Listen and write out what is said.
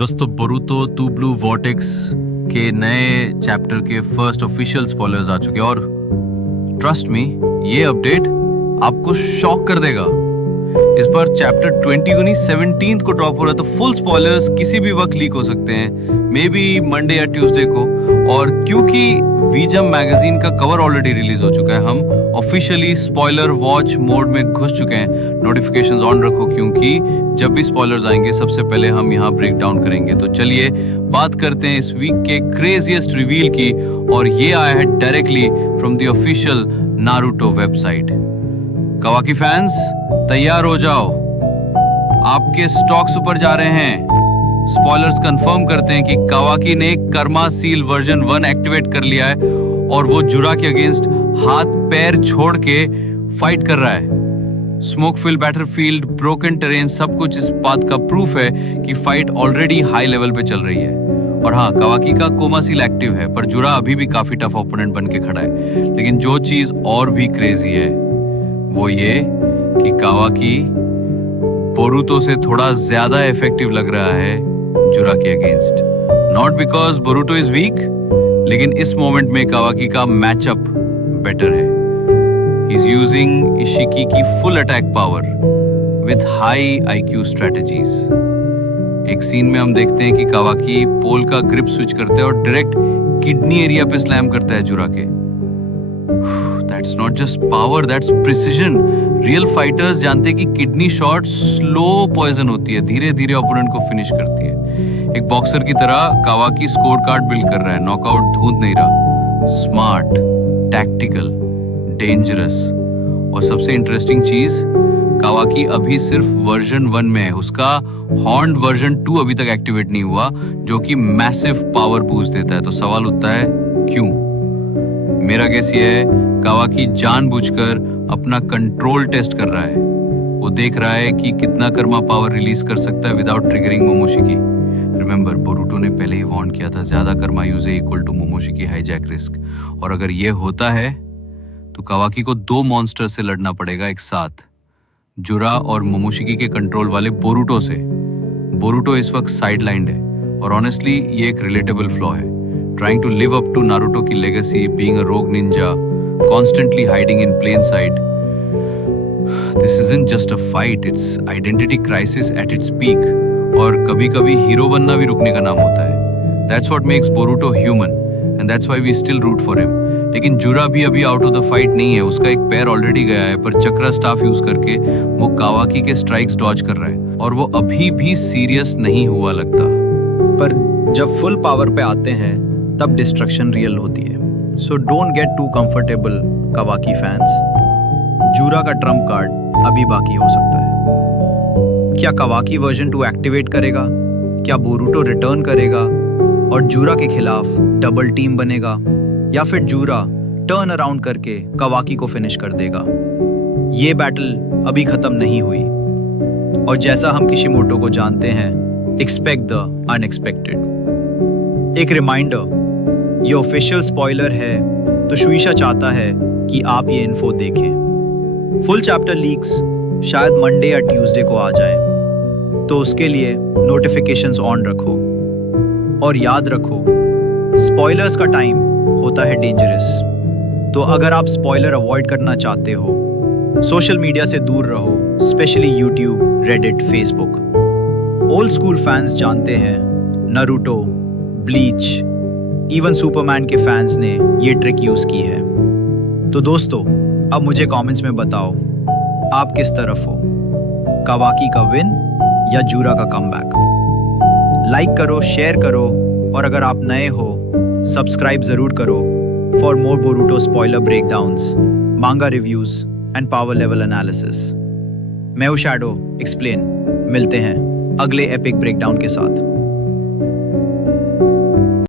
दोस्तों Boruto to blue vortex के नए चैप्टर के फर्स्ट ऑफिशियल स्पॉयलर्स आ चुके हैं और ट्रस्ट मी ये अपडेट आपको शॉक कर देगा। इस बार चैप्टर 20 को नहीं 17 को ड्रॉप हो रहा है, तो फुल स्पॉयलर्स किसी भी वक्त लीक हो सकते हैं, मे बी मंडे या ट्यूसडे को। और क्योंकि वीजम मैगजीन का कवर ऑलरेडी रिलीज हो चुका है, हम ऑफिशियली स्पॉइलर वॉच मोड में घुस चुके हैं। नोटिफिकेशंस ऑन रखो क्योंकि जब भी स्पॉयलर्स आएंगे सबसे पहले हम यहाँ ब्रेक डाउन करेंगे। तो चलिए बात करते हैं इस वीक के क्रेजीएस्ट रिवील की, और ये आया है directly from the official Naruto website. कावाकी fans तैयार हो जाओ, आपके स्टॉक्स ऊपर जा रहे हैं। स्पॉयलर्स कंफर्म करते हैं कि कावाकी ने कर्मा सील वर्जन 1 एक्टिवेट कर लिया है और वो जुरा के अगेंस्ट हाथ पैर छोड़ के फाइट कर रहा है। Smoke fill battlefield, broken terrain, सब कुछ इस बात का प्रूफ है कि फाइट ऑलरेडी हाई लेवल पे चल रही है। और हाँ, कावाकी का कोमा सील एक्टिव है, पर जुरा अभी भी काफी टफ ओपोनेंट बन के खड़ा है। लेकिन जो चीज और भी क्रेजी है वो ये कि कावाकी बोरुतो से थोड़ा ज्यादा इफेक्टिव लग रहा है जुरा के against. Not because Boruto is weak, लेकिन इस मोमेंट में कावाकी का मैचअप बेटर है। ही इज यूजिंग इशिकी की full attack power with high IQ strategies. एक सीन में हम देखते हैं कि कावाकी पोल का ग्रिप स्विच करता है और डायरेक्ट किडनी एरिया पे स्लैम करता है जुरा के। That's not just power, that's precision. Real fighters जानते हैं कि किडनी शॉट स्लो पॉइजन होती है, धीरे धीरे ओपोनेंट को फिनिश करती है। एक बॉक्सर की तरह कावाकी स्कोर कार्ड बिल्ड कर रहा है, नॉकआउट ढूंढ नहीं रहा। Smart, tactical, dangerous. और सबसे इंटरेस्टिंग चीज, कावाकी अभी सिर्फ वर्जन 1 में है, उसका हॉर्न वर्जन 2 अभी तक एक्टिवेट नहीं हुआ, जो कि मैसिव पावर बूस्ट देता है। तो सवाल उठता है क्यों? मेरा गेस ये है कावाकी जानबूझकर अपना कंट्रोल टेस्ट कर रहा है। वो देख रहा है कि कितना कर्मा पावर रिलीज कर सकता है without triggering Momoshiki. Remember, Boruto ने पहले ही वार्न किया था, ज्यादा karma use equal to Momoshiki hijack risk. और अगर ये होता है तो कावाकी को 2 मॉन्स्टर से लड़ना पड़ेगा एक साथ, जुरा और मोमोशिकी के कंट्रोल वाले बोरुतो से। बोरुतो इस वक्त साइडलाइंड है और ऑनेस्टली ये एक रिलेटेबल फ्लॉ है। Trying to live up to Naruto की legacy, being a rogue ninja, constantly hiding in plain sight. This isn't just a fight, it's identity crisis at its peak. और कभी-कभी hero बनना भी रुकने का नाम होता है। That's what makes Boruto human, and that's why we still root for him. लेकिन जुरा भी अभी आउट ऑफ द फाइट नहीं है, उसका एक पैर ऑलरेडी गया है, पर चक्रा स्टाफ यूज करके वो कावाकी के स्ट्राइक्स डॉज कर रहा है और वो अभी भी सीरियस नहीं हुआ लगता। पर जब फुल पावर पे आते हैं तब डिस्ट्रक्शन रियल होती है। So don't get too comfortable Kawaki fans. Jura का ट्रम्प कार्ड अभी बाकी हो सकता है। क्या कावाकी वर्जन 2 एक्टिवेट करेगा? क्या बोरुतो रिटर्न करेगा और जुरा के खिलाफ डबल टीम बनेगा? या फिर जुरा टर्न अराउंड करके कावाकी को फिनिश कर देगा? ये बैटल अभी खत्म नहीं हुई, और जैसा हम किशिमोटो को जानते हैं, एक्सपेक्ट द अनएक्सपेक्टेड। एक रिमाइंडर, ये ऑफिशियल स्पॉइलर है, तो शुईशा चाहता है कि आप ये इन्फो देखें। फुल चैप्टर लीक्स शायद मंडे या ट्यूसडे को आ जाए, तो उसके लिए नोटिफिकेशंस ऑन रखो। और याद रखो, स्पॉयलर्स का टाइम होता है डेंजरस। तो अगर आप स्पॉइलर अवॉइड करना चाहते हो, सोशल मीडिया से दूर रहो, specially YouTube, Reddit, Facebook. Old school fans जानते हैं, नारुतो, ब्लीच, इवन सुपरमैन के फैंस ने ये ट्रिक यूज की है। तो दोस्तों, अब मुझे कमेंट्स में बताओ, आप किस तरफ हो? कावाकी का विन या जुरा का कमबैक? लाइक करो, शेयर करो, और अगर आप नए हो सब्सक्राइब जरूर करो for more Boruto spoiler breakdowns, manga reviews and power level analysis. मैं हूं शैडो एक्सप्लेन। मिलते हैं अगले एपिक ब्रेकडाउन के साथ।